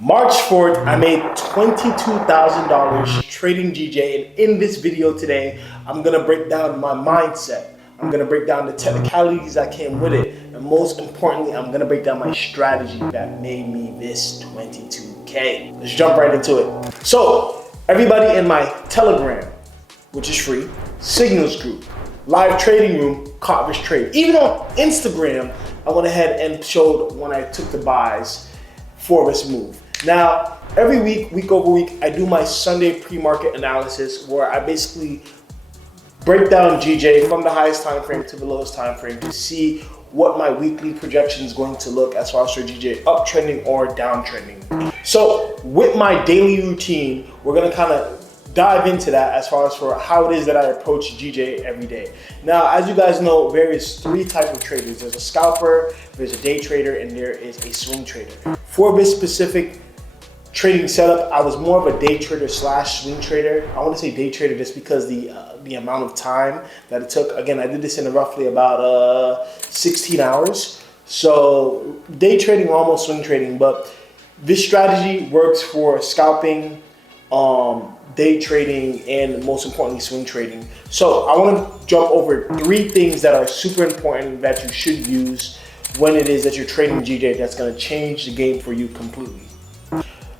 March 4th, I made $22,000 trading GJ, and in this video today, I'm gonna break down my mindset. I'm gonna break down the technicalities that came with it, and most importantly, I'm gonna break down my strategy that made me this 22K. Let's jump right into it. So, everybody in my Telegram, which is free, Signals group, live trading room, caught this trade. Even on Instagram, I went ahead and showed when I took the buys for this move. Now, every week over week, I do my Sunday pre-market analysis where I basically break down GJ from the highest time frame to the lowest time frame to see what my weekly projection is going to look as far as for GJ uptrending or downtrending. So with my daily routine, we're gonna kind of dive into that as far as for how it is that I approach GJ every day. Now, as you guys know, there is three types of traders. There's a scalper, there's a day trader, and there is a swing trader. For this specific trading setup, I was more of a day trader slash swing trader. I want to say day trader just because the amount of time that it took. Again, I did this in roughly about 16 hours. So day trading, almost swing trading, but this strategy works for scalping, day trading, and most importantly, swing trading. So I want to jump over three things that are super important that you should use when it is that you're trading GJ that's going to change the game for you completely.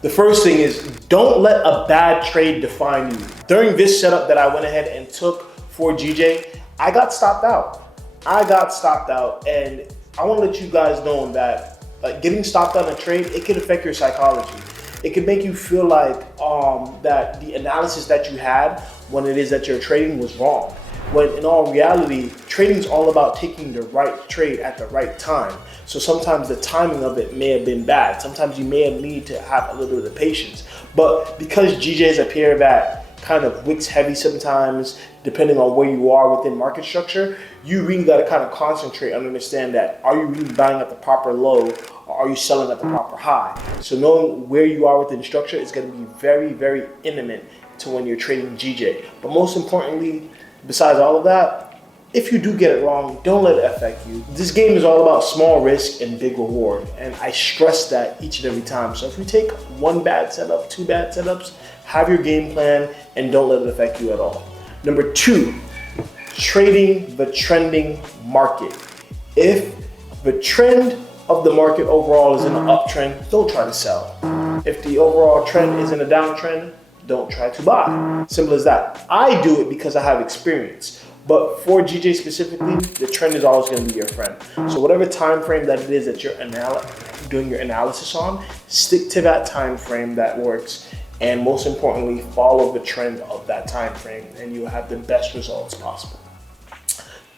The first thing is, don't let a bad trade define you. During this setup that I went ahead and took for GJ, I got stopped out. And I want to let you guys know that getting stopped out in a trade, it can affect your psychology. It can make you feel like that the analysis that you had when it is that you're trading was wrong. When in all reality, trading is all about taking the right trade at the right time. So sometimes the timing of it may have been bad. Sometimes you may have need to have a little bit of patience. But because GJs appear that kind of wicks heavy sometimes, depending on where you are within market structure, you really got to kind of concentrate and understand that, are you really buying at the proper low or are you selling at the proper high? So knowing where you are within structure is going to be very, very intimate to when you're trading GJ. But most importantly, besides all of that, if you do get it wrong, don't let it affect you. This game is all about small risk and big reward, and I stress that each and every time. So if you take one bad setup, two bad setups, have your game plan and don't let it affect you at all. Number two, trading the trending market. If the trend of the market overall is in an uptrend, don't try to sell. If the overall trend is in a downtrend, don't try to buy. Simple as that. I do it because I have experience. But for GJ specifically, the trend is always going to be your friend. So whatever time frame that it is that you're doing your analysis on, stick to that time frame that works. And most importantly, follow the trend of that time frame and you'll have the best results possible.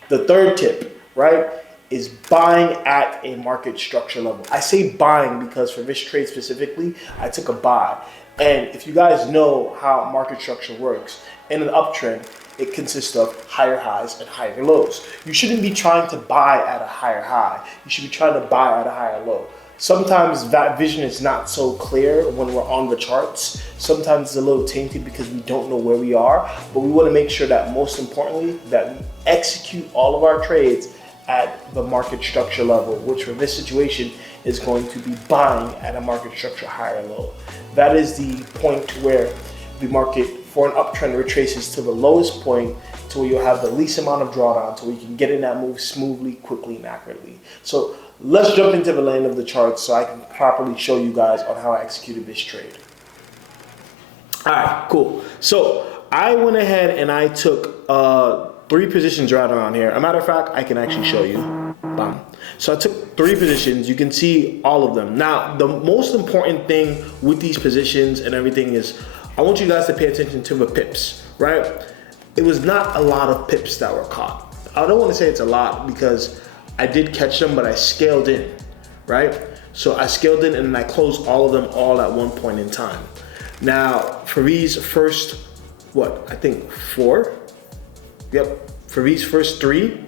The third tip, right, is buying at a market structure level. I say buying because for this trade specifically, I took a buy. And if you guys know how market structure works, in an uptrend, it consists of higher highs and higher lows. You shouldn't be trying to buy at a higher high. You should be trying to buy at a higher low. Sometimes that vision is not so clear when we're on the charts. Sometimes it's a little tainted because we don't know where we are, but we want to make sure that most importantly, that we execute all of our trades at the market structure level, which for this situation is going to be buying at a market structure higher low. That is the point where the market for an uptrend retraces to the lowest point to where you'll have the least amount of drawdown to where you can get in that move smoothly, quickly, and accurately. So let's jump into the land of the charts so I can properly show you guys on how I executed this trade. All right, cool. So I went ahead and I took three positions right around here. As a matter of fact, I can actually show you. Bam. So I took three positions. You can see all of them. Now, the most important thing with these positions and everything is I want you guys to pay attention to the pips, right? It was not a lot of pips that were caught. I don't want to say it's a lot because I did catch them, but I scaled in, right? So I scaled in and I closed all of them all at one point in time. Now, for these first, I think four? Yep, for these first three,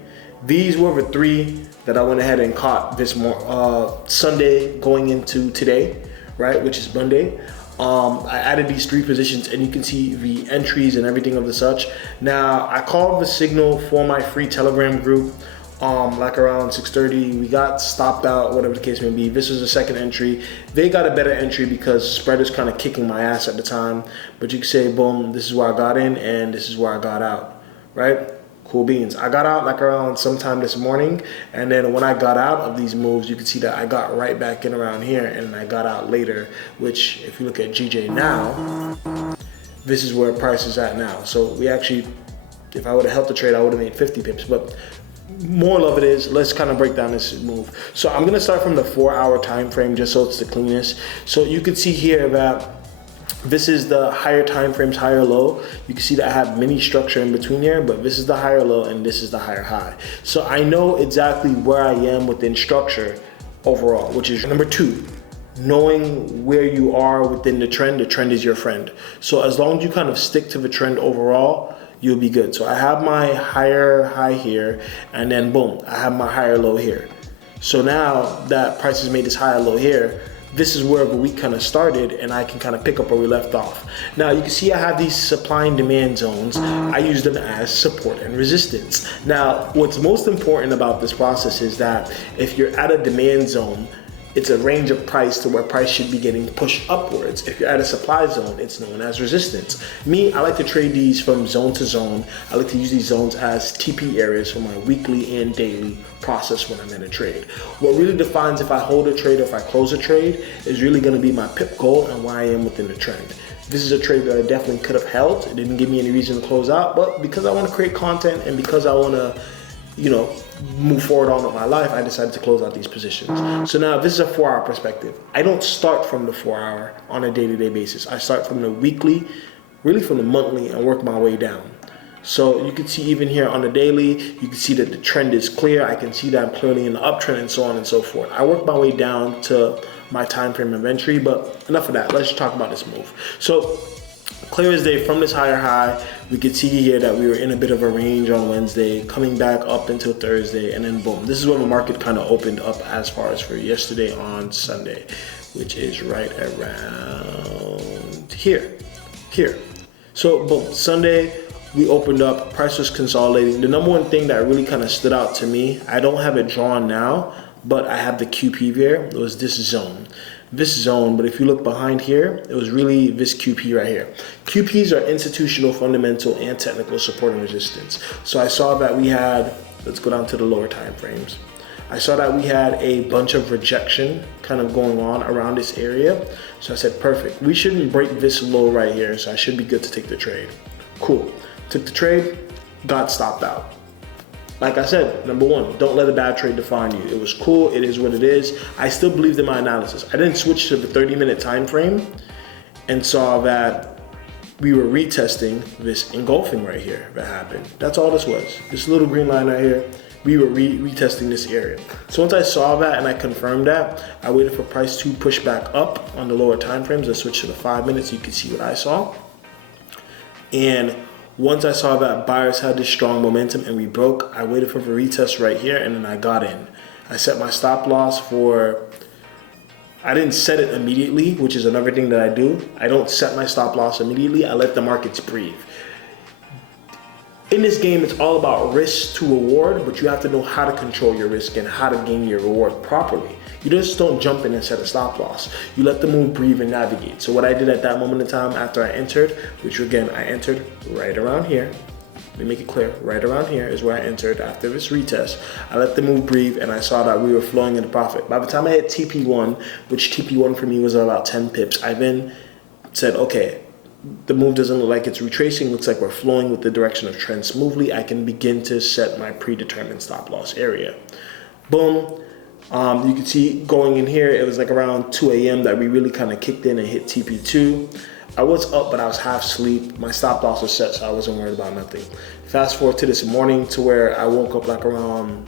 these were the three that I went ahead and caught this Sunday going into today, right, which is Monday. I added these three positions and you can see the entries and everything of the such. Now, I called the signal for my free Telegram group like around 6:30. We got stopped out, whatever the case may be. This was a second entry. They got a better entry because spread is kind of kicking my ass at the time. But you can say, boom, this is where I got in and this is where I got out, right? Cool beans. I got out like around sometime this morning, and then when I got out of these moves, you can see that I got right back in around here, and I got out later, which if you look at GJ now, this is where price is at now. So we actually, if I would have helped the trade, I would have made 50 pips, but moral of it is, let's kind of break down this move. So I'm going to start from the 4-hour time frame just so it's the cleanest. So you can see here that this is the higher time frames, higher low. You can see that I have mini structure in between here, but this is the higher low and this is the higher high. So I know exactly where I am within structure overall, which is number 2. Knowing where you are within the trend is your friend. So as long as you kind of stick to the trend overall, you'll be good. So I have my higher high here, and then boom, I have my higher low here. So now that price has made this higher low here, this is where the week kind of started, and I can kind of pick up where we left off. Now you can see I have these supply and demand zones. I use them as support and resistance. Now what's most important about this process is that if you're at a demand zone, it's a range of price to where price should be getting pushed upwards. If you're at a supply zone, it's known as resistance. Me, I like to trade these from zone to zone. I like to use these zones as TP areas for my weekly and daily process when I'm in a trade. What really defines if I hold a trade or if I close a trade is really gonna be my pip goal and where I am within the trend. This is a trade that I definitely could have held. It didn't give me any reason to close out, but because I wanna create content and because I wanna, move forward on with my life, I decided to close out these positions. So now this is a 4-hour perspective. I don't start from the 4-hour on a day-to-day basis. I start from the weekly, really from the monthly, and work my way down. So you can see even here on the daily, you can see that the trend is clear. I can see that I'm clearly in the uptrend and so on and so forth. I work my way down to my time frame of entry, but enough of that. Let's just talk about this move. So clear as day from this higher high, we could see here that we were in a bit of a range on Wednesday, coming back up until Thursday, and then boom. This is where the market kind of opened up as far as for yesterday on Sunday, which is right around here. So boom, Sunday, we opened up, price was consolidating. The number one thing that really kind of stood out to me, I don't have it drawn now, but I have the QP there, it was this zone. But if you look behind here, it was really this QP right here. QPs are institutional, fundamental, and technical support and resistance. So I saw that we had, let's go down to the lower time frames. I saw that we had a bunch of rejection kind of going on around this area. So I said, perfect. We shouldn't break this low right here, so I should be good to take the trade. Cool. Took the trade, got stopped out. Like I said, number 1, don't let a bad trade define you. It was cool, it is what it is. I still believed in my analysis. I didn't switch to the 30-minute time frame and saw that we were retesting this engulfing right here that happened. That's all this was. This little green line right here, we were retesting this area. So once I saw that and I confirmed that, I waited for price to push back up on the lower time frames. I switched to the 5 minutes so you can see what I saw. And once I saw that buyers had this strong momentum and we broke, I waited for the retest right here and then I got in. I set my stop loss for, I didn't set it immediately, which is another thing that I do. I don't set my stop loss immediately. I let the markets breathe. In this game, it's all about risk to reward, but you have to know how to control your risk and how to gain your reward properly. You just don't jump in and set a stop loss. You let the move breathe and navigate. So what I did at that moment in time after I entered, which again, I entered right around here. Let me make it clear, right around here is where I entered after this retest. I let the move breathe and I saw that we were flowing into profit. By the time I hit TP1, which TP1 for me was about 10 pips, I then said, okay, the move doesn't look like it's retracing, looks like we're flowing with the direction of trend smoothly. I can begin to set my predetermined stop loss area. Boom. You can see going in here, it was like around 2 a.m. that we really kind of kicked in and hit TP2. I was up, but I was half asleep. My stop loss was set, so I wasn't worried about nothing. Fast forward to this morning to where I woke up like around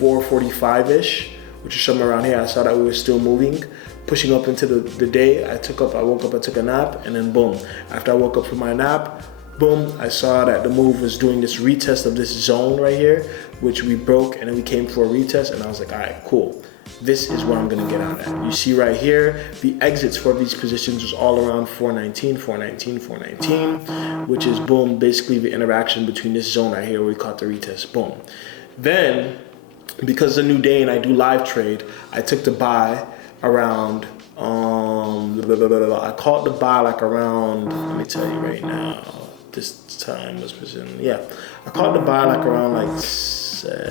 4:45-ish, which is somewhere around here. I saw that we were still moving, pushing up into the day. I woke up, I took a nap, and then boom. After I woke up from my nap, boom, I saw that the move was doing this retest of this zone right here, which we broke, and then we came for a retest, and I was like, all right, cool. this is where I'm gonna get out at. You see right here, the exits for these positions was all around 419, 419, 419, which is boom, basically the interaction between this zone right here where we caught the retest, boom. Then, because it's a new day and I do live trade, I took the buy around, I caught the buy like around, let me tell you right now, this time was position, yeah. I caught the buy like around like 7-ish.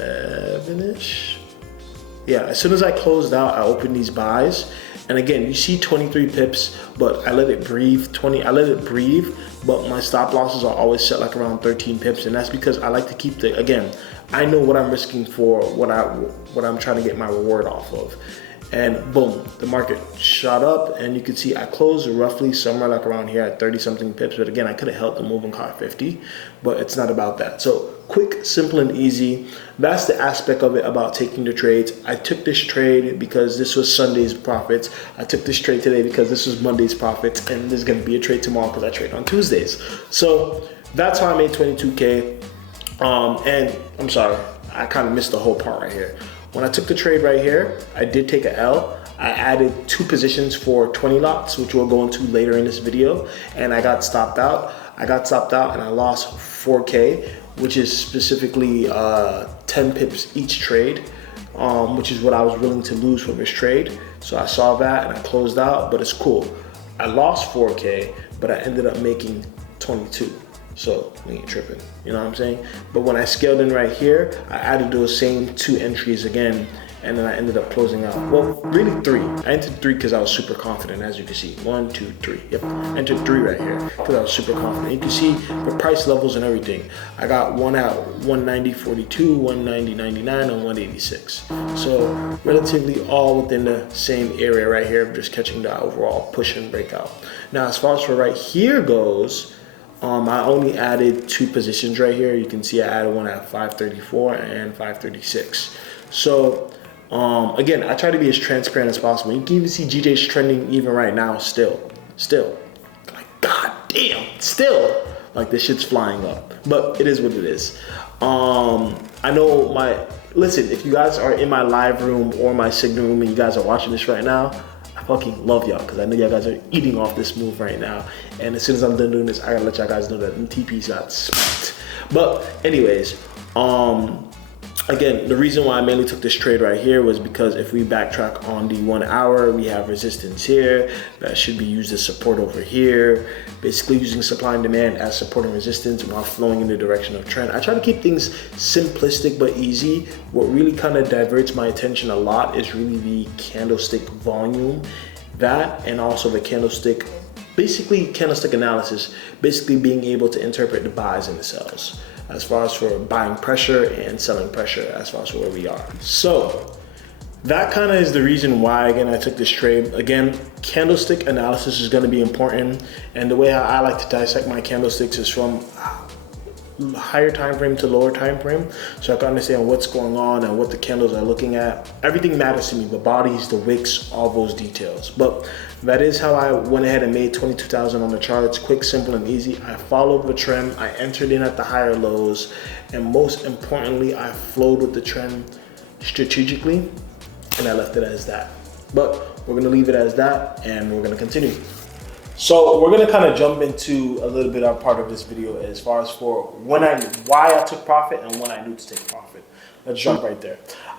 Yeah, as soon as I closed out, I opened these buys. And again, you see 23 pips, but I let it breathe, but my stop losses are always set like around 13 pips. And that's because I like to keep again, I know what I'm risking for what I'm trying to get my reward off of. And boom, the market shot up, and you can see I closed roughly somewhere like around here at 30 something pips. But again, I could have held the move and caught 50, but it's not about that. So quick, simple, and easy. That's the aspect of it about taking the trades. I took this trade because this was Sunday's profits. I took this trade today because this was Monday's profits, and there's gonna be a trade tomorrow because I trade on Tuesdays. So that's how I made 22K. And I'm sorry, I kind of missed the whole part right here. When I took the trade right here, I did take a L. I added 2 positions for 20 lots, which we'll go into later in this video, and I got stopped out. I got stopped out and I lost 4K, which is specifically 10 pips each trade, which is what I was willing to lose for this trade. So I saw that and I closed out, but it's cool. I lost 4K, but I ended up making 22. So we ain't tripping, you know what I'm saying? But when I scaled in right here, I added those same 2 entries again, and then I ended up closing out. Well, really 3. I entered 3 because I was super confident, as you can see. 1, 2, 3. Yep, I entered 3 right here because I was super confident. You can see the price levels and everything. I got one at 190.42, 190.99, and 186. So relatively all within the same area right here, just catching the overall push and breakout. Now, as far as for right here goes, I only added 2 positions right here. You can see I added one at 534 and 536. So again, I try to be as transparent as possible. You can even see GJ's trending even right now still. Like, god damn, still. Like, this shit's flying up. But it is what it is. I know listen, if you guys are in my live room or my signal room and you guys are watching this right now, I fucking love y'all because I know y'all guys are eating off this move right now. And as soon as I'm done doing this, I gotta let y'all guys know that the TPs got spanked. But anyways, again, the reason why I mainly took this trade right here was because if we backtrack on the 1 hour, we have resistance here that should be used as support over here. Basically using supply and demand as support and resistance while flowing in the direction of trend. I try to keep things simplistic but easy. What really kind of diverts my attention a lot is really the candlestick volume, that, and also the candlestick, basically candlestick analysis, basically being able to interpret the buys and the sells, as far as for buying pressure and selling pressure, as far as for where we are. So that kind of is the reason why, again, I took this trade. Again, candlestick analysis is going to be important, and the way I like to dissect my candlesticks is from higher time frame to lower time frame, so I can understand what's going on and what the candles are looking at. Everything matters to me, the bodies, the wicks, all those details. But that is how I went ahead and made 22,000 on the charts. Quick, simple, and easy. I followed the trend. I entered in at the higher lows, and most importantly, I flowed with the trend strategically, and I left it as that. But we're gonna leave it as that, and we're gonna continue. So we're gonna kind of jump into a little bit of part of this video as far as for why I took profit and when I knew to take profit. Let's jump right there.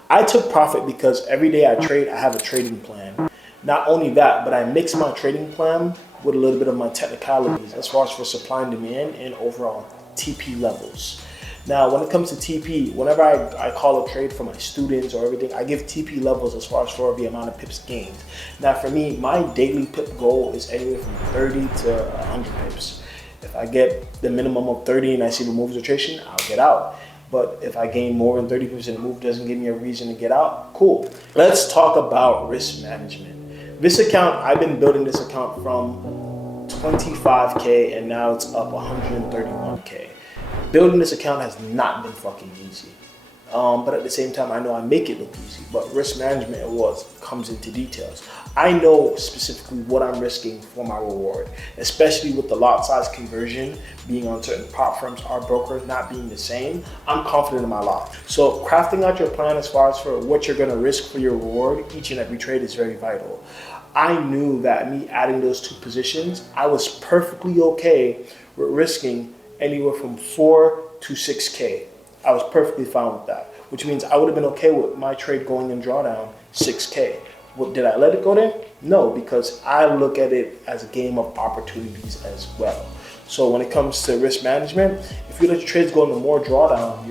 I took profit because every day I trade, I have a trading plan. Not only that, but I mix my trading plan with a little bit of my technicalities as far as for supply and demand and overall TP levels. Now, when it comes to TP, whenever I call a trade for my students or everything, I give TP levels as far as for the amount of pips gained. Now, for me, my daily pip goal is anywhere from 30 to 100 pips. If I get the minimum of 30 and I see the moves rotation, I'll get out. But if I gain more than 30 pips and the move doesn't give me a reason to get out, cool. Let's talk about risk management. This account, I've been building this account from 25K and now it's up 131K. Building this account has not been fucking easy. But at the same time, I know I make it look easy. But risk management comes into details. I know specifically what I'm risking for my reward, especially with the lot size conversion being on certain prop firms, our brokers not being the same. I'm confident in my lot. So crafting out your plan as far as for what you're gonna risk for your reward each and every trade is very vital. I knew that me adding those 2 positions, I was perfectly okay with risking anywhere from 4 to 6K. I was perfectly fine with that, which means I would have been okay with my trade going in drawdown 6K. What, did I let it go there? No, because I look at it as a game of opportunities as well. So when it comes to risk management, if you let your trades go into more drawdown,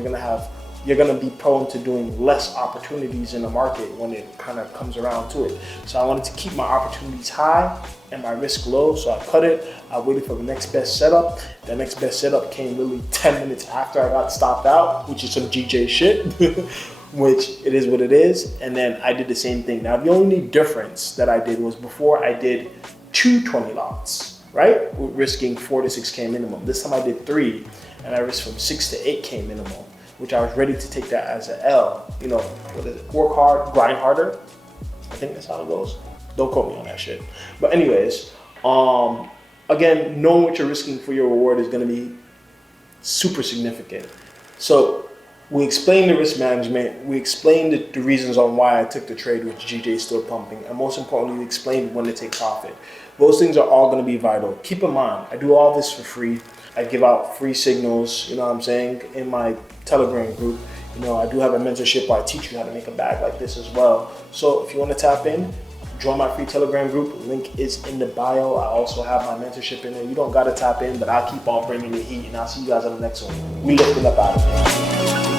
you're gonna be prone to doing less opportunities in the market when it kind of comes around to it. So I wanted to keep my opportunities high and my risk low, so I cut it. I waited for the next best setup. The next best setup came literally 10 minutes after I got stopped out, which is some GJ shit, which it is what it is. And then I did the same thing. Now, the only difference that I did was before I did 220 lots, right? Risking 4 to 6K minimum. This time I did 3, and I risked from 6 to 8K minimum, which I was ready to take that as an L. You know, what is it? Work hard, grind harder. I think that's how it goes. Don't quote me on that shit. But anyways, again, knowing what you're risking for your reward is gonna be super significant. So we explained the risk management, we explained the reasons on why I took the trade, which GJ is still pumping, and most importantly, we explained when to take profit. Those things are all gonna be vital. Keep in mind, I do all this for free. I give out free signals, you know what I'm saying, in my Telegram group. You know, I do have a mentorship where I teach you how to make a bag like this as well. So if you want to tap in, join my free Telegram group. Link is in the bio. I also have my mentorship in there. You don't got to tap in, but I'll keep on bringing the heat, and I'll see you guys on the next one. We lifting up out of here.